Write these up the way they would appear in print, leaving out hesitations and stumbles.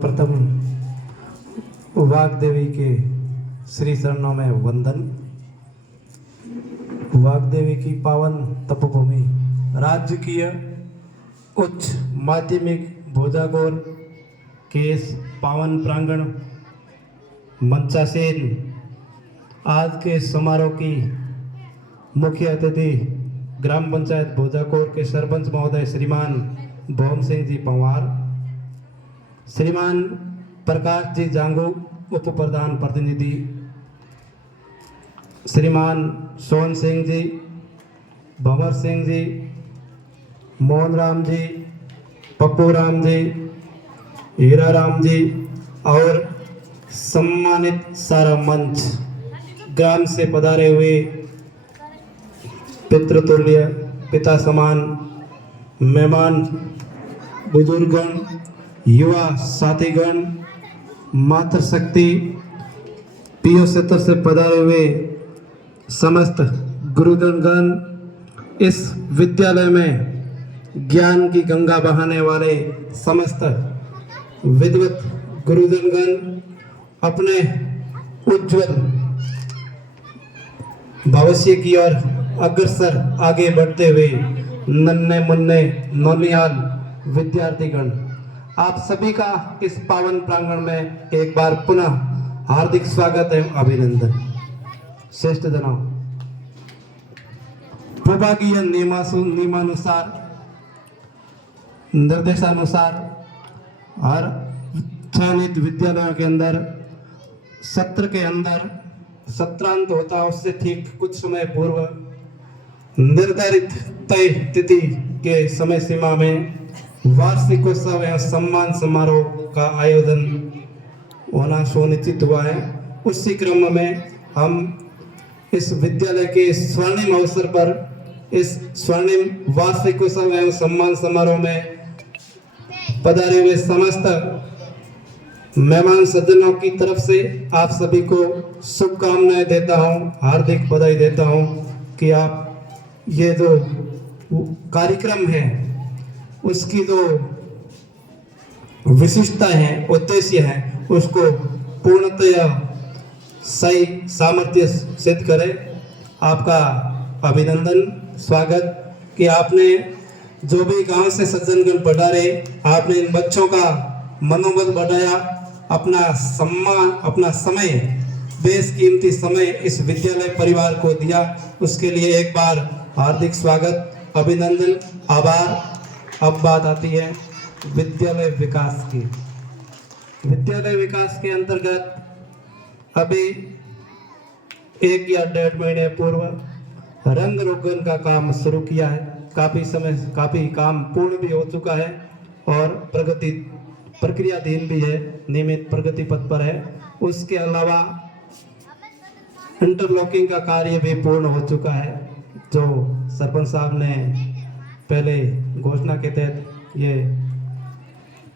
प्रथम वाग्देवी के श्री चरणों में वंदन। वाग्देवी की पावन तपोभूमि राजकीय उच्च माध्यमिक भोजागौर के इस पावन प्रांगण मंचासीन आज के समारोह की मुख्य अतिथि ग्राम पंचायत भोजागौर के सरपंच महोदय श्रीमान भोम सिंह जी पंवार, श्रीमान प्रकाश जी जांगू उप प्रधान प्रतिनिधि, श्रीमान सोहन सिंह जी, भंवर सिंह जी, मोहन राम जी, पप्पू राम जी, हीरा राम जी और सम्मानित सारा मंच, ग्राम से पधारे हुए पितृतुल्य पिता समान मेहमान, बुजुर्गगण, युवा साथीगण, मातृशक्ति, पीओ क्षेत्र से पधारे हुए समस्त गुरुजनगण, इस विद्यालय में ज्ञान की गंगा बहाने वाले समस्त विद्वत गुरुजनगण अपने उज्जवल भविष्य की ओर अग्रसर आगे बढ़ते हुए नन्हे मुन्ने नौनिहाल विद्यार्थीगण, आप सभी का इस पावन प्रांगण में एक बार पुनः हार्दिक स्वागत एवं अभिनंदन। श्रेष्ठ जनाब, विभागीय नियमानुसार निर्देशानुसार हर चयनित विद्यालयों के अंदर सत्र के अंदर सत्रांत होता है, उससे ठीक कुछ समय पूर्व निर्धारित तय तिथि के समय सीमा में वार्षिकोत्सव एवं सम्मान समारोह का आयोजन होना सुनिश्चित हुआ है। उसी क्रम में हम इस विद्यालय के स्वर्णिम अवसर पर इस स्वर्णिम वार्षिकोत्सव एवं सम्मान समारोह में पधारे हुए समस्त मेहमान सज्जनों की तरफ से आप सभी को शुभकामनाएं देता हूं, हार्दिक बधाई देता हूं कि आप ये जो कार्यक्रम है उसकी जो विशिष्टता है, उद्देश्य है, उसको पूर्णतया सही सामर्थ्य सिद्ध करे। आपका अभिनंदन, स्वागत कि आपने जो भी गांव से सज्जनगण पधारे, आपने इन बच्चों का मनोबल बढ़ाया, अपना सम्मान, अपना समय, बेशकीमती समय इस विद्यालय परिवार को दिया, उसके लिए एक बार हार्दिक स्वागत, अभिनंदन, आभार। अब बात आती है विद्यालय विकास की। विद्यालय विकास के अंतर्गत अभी 1 या 1.5 महीने पूर्व रंग रोगन का काम शुरू किया है। काफी काम पूर्ण भी हो चुका है और प्रक्रियाधीन भी है, नियमित प्रगति पथ पर है। उसके अलावा इंटरलॉकिंग का कार्य भी पूर्ण हो चुका है, जो सरपंच साहब ने पहले घोषणा के तहत ये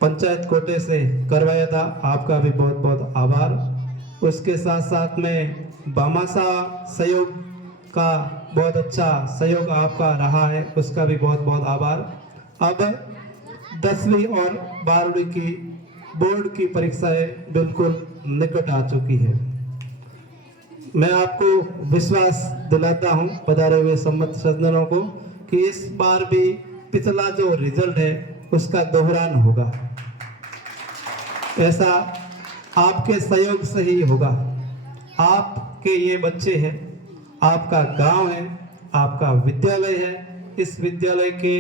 पंचायत कोटे से करवाया था। आपका भी बहुत बहुत आभार। उसके साथ साथ में भामाशाह सहयोग का बहुत अच्छा सहयोग आपका रहा है, उसका भी बहुत बहुत आभार। अब 10वीं और 12वीं की बोर्ड की परीक्षाएं बिल्कुल निकट आ चुकी है। मैं आपको विश्वास दिलाता हूं पधारे हुए सम्मत सज्जनों को कि इस बार भी पिछला जो रिजल्ट है उसका दोहरान होगा। ऐसा आपके सहयोग से ही होगा। आपके ये बच्चे हैं, आपका गांव है, आपका विद्यालय है। इस विद्यालय की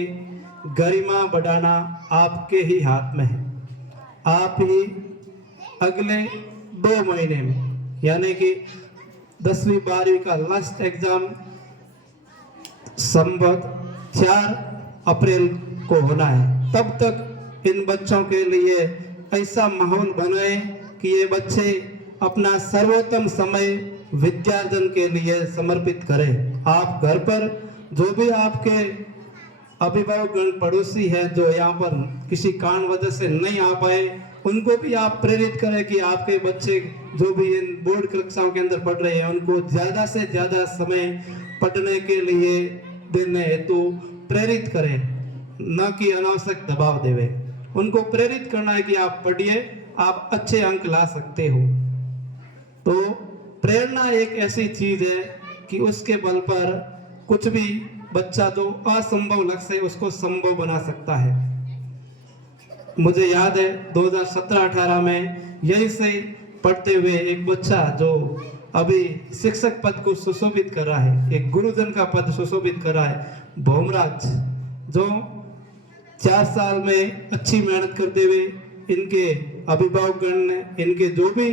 गरिमा बढ़ाना आपके ही हाथ में है। आप ही अगले 2 महीने में, यानी कि 10वीं 12वीं का लास्ट एग्जाम संभव 4 अप्रैल को होना है, तब तक इन बच्चों के लिए ऐसा माहौल बनाए कि ये बच्चे अपना सर्वोत्तम समय विद्यार्जन के लिए समर्पित करें। आप घर पर जो भी आपके अभिभावकगण पड़ोसी हैं जो यहाँ पर किसी कारण वजह से नहीं आ पाए, उनको भी आप प्रेरित करें कि आपके बच्चे जो भी इन बोर्ड कक्षाओं के अंदर पढ़ रहे हैं उनको ज्यादा से ज्यादा समय पढ़ने के लिए देने हेतु प्रेरित करें, न कि अनावश्यक दबाव देवे। उनको प्रेरित करना है कि आप पढ़िए आप अच्छे अंक ला सकते हो। तो प्रेरणा एक ऐसी चीज है कि उसके बल पर कुछ भी बच्चा जो असंभव लक्ष्य है उसको संभव बना सकता है। मुझे याद है 2017-18 में यही से पढ़ते हुए एक बच्चा जो अभी शिक्षक पद को सुशोभित कर रहा है, एक गुरुजन का पद सुशोभित कर रहा है, भौमराज, जो 4 साल में अच्छी मेहनत करते हुए इनके अभिभावकगण ने, इनके जो भी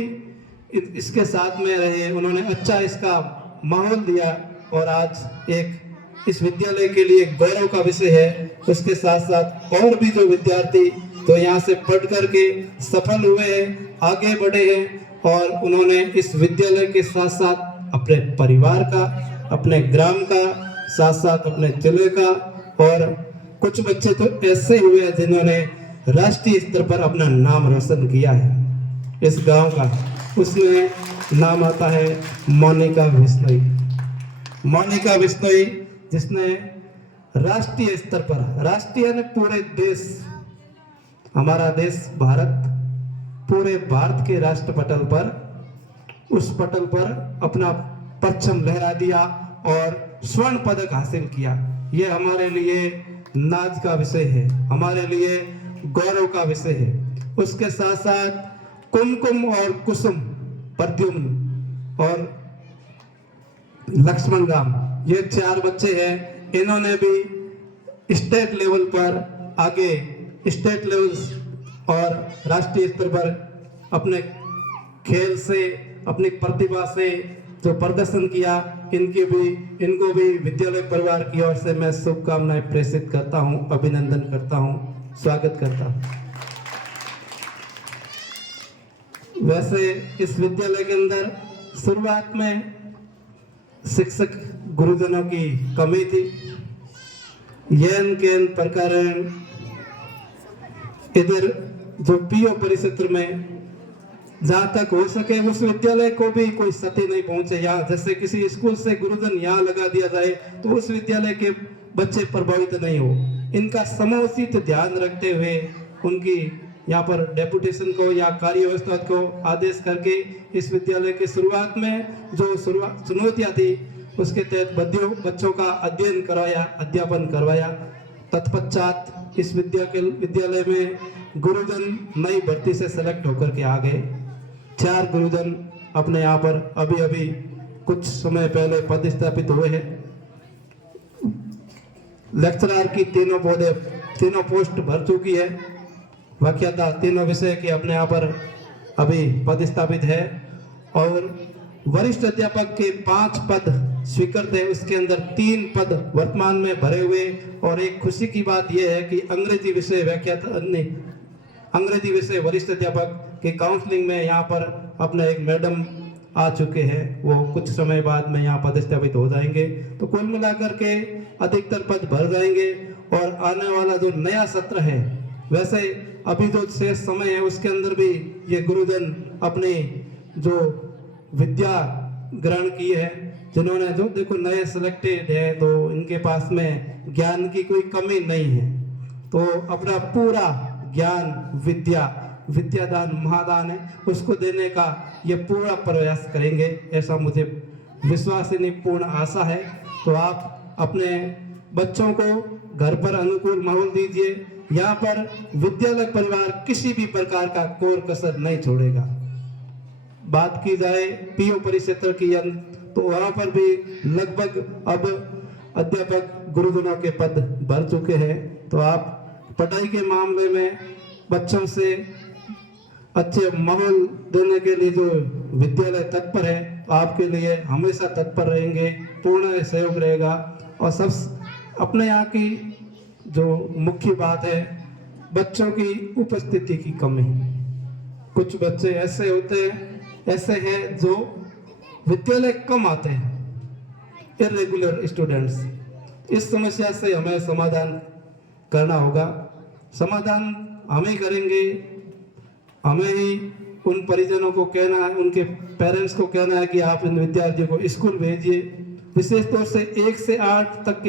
इसके साथ में रहे, उन्होंने अच्छा इसका माहौल दिया और आज एक इस विद्यालय के लिए गौरव का विषय है। उसके साथ साथ और भी जो विद्यार्थी तो यहाँ से पढ़ करके सफल हुए हैं, आगे बढ़े हैं और उन्होंने इस विद्यालय के साथ साथ अपने परिवार का, अपने ग्राम का, साथ साथ अपने जिले का, और कुछ बच्चे तो ऐसे हुए हैं जिन्होंने राष्ट्रीय स्तर पर अपना नाम रोशन किया है इस गांव का। उसमें नाम आता है मोनिका बिश्नोई। मोनिका बिश्नोई जिसने राष्ट्रीय स्तर पर, राष्ट्रीय ने पूरे देश, हमारा देश भारत, पूरे भारत के राष्ट्र पटल पर, उस पटल पर अपना परचम लहरा दिया और स्वर्ण पदक हासिल किया। ये हमारे लिए नाज का विषय है, हमारे लिए गौरव का विषय है। उसके साथ साथ कुमकुम और कुसुम, प्रद्युम्न और लक्ष्मण राम, ये 4 बच्चे हैं। इन्होंने भी स्टेट लेवल पर आगे, स्टेट लेवल और राष्ट्रीय स्तर पर अपने खेल से, अपनी प्रतिभा से जो प्रदर्शन किया, इनको भी विद्यालय परिवार की ओर से मैं शुभकामनाएं प्रेषित करता हूं, अभिनंदन करता हूं, स्वागत करता हूं। वैसे इस विद्यालय के अंदर शुरुआत में शिक्षक गुरुजनों की कमी थी। येन केन प्रकार इधर जो पीओ परिक्षेत्र में जहां तक हो सके उस विद्यालय को भी कोई क्षति नहीं पहुंचे। यहाँ जैसे किसी स्कूल से गुरुजन यहाँ लगा दिया जाए तो उस विद्यालय के बच्चे प्रभावित नहीं हो। इनका समुचित ध्यान रखते हुए उनकी यहाँ पर डेपुटेशन को या कार्य व्यवस्था को आदेश करके इस विद्यालय के शुरुआत में जो चुनौतियाँ थी उसके तहत बच्चों का अध्ययन करवाया, अध्यापन करवाया। तत्पश्चात इस विद्यालय में गुरुजन नई भर्ती से सेलेक्ट होकर के आ गए। 4 गुरुजन अपने यहाँ पर अभी अभी कुछ समय पहले पदस्थापित हुए हैं। लेक्चरर की तीनों पोस्ट भर चुकी है। व्याख्याता तीनों विषय के अपने यहाँ पर अभी पदस्थापित है और वरिष्ठ अध्यापक के 5 पद स्वीकृत है। उसके अंदर 3 पद वर्तमान में भरे हुए और एक खुशी की बात यह है कि अंग्रेजी विषय व्याख्याता ने, अंग्रेजी विषय वरिष्ठ अध्यापक के काउंसलिंग में यहाँ पर अपना एक मैडम आ चुके हैं, वो कुछ समय बाद में यहाँ पदस्थापित हो जाएंगे। तो कुल मिलाकर के अधिकतर पद भर जाएंगे और आने वाला जो नया सत्र है, वैसे अभी जो शेष समय है उसके अंदर भी ये गुरुजन अपने जो विद्या ग्रहण की है, जिन्होंने जो देखो नए सिलेक्टेड है तो इनके पास में ज्ञान की कोई कमी नहीं है, तो अपना पूरा ज्ञान, विद्यादान महादान है, उसको देने का ये पूरा प्रयास करेंगे, ऐसा मुझे विश्वासनीय पूर्ण आशा है। तो आप अपने बच्चों को घर पर अनुकूल माहौल दीजिए। यहाँ पर विद्यालय परिवार किसी भी प्रकार का कोर कसर नहीं छोड़ेगा। बात की जाए पीओ परिक्षेत्र की, तो वहाँ पर भी लगभग अब अध्यापक गुरुजनों के पद भर चुके हैं। तो आप पढ़ाई के मामले में बच्चों से अच्छे माहौल देने के लिए जो विद्यालय तत्पर है, तो आपके लिए हमेशा तत्पर रहेंगे, पूर्ण सहयोग रहेगा। और सब अपने यहाँ की जो मुख्य बात है, बच्चों की उपस्थिति की कमी। कुछ बच्चे ऐसे होते हैं, ऐसे हैं जो विद्यालय कम आते हैं, इरेगुलर स्टूडेंट्स। इस समस्या से हमें समाधान करना होगा। समाधान हम ही करेंगे, हमें ही उन परिजनों को कहना है, उनके पेरेंट्स को कहना है कि आप इन विद्यार्थियों को स्कूल भेजिए। विशेष तौर से 1 से 8 तक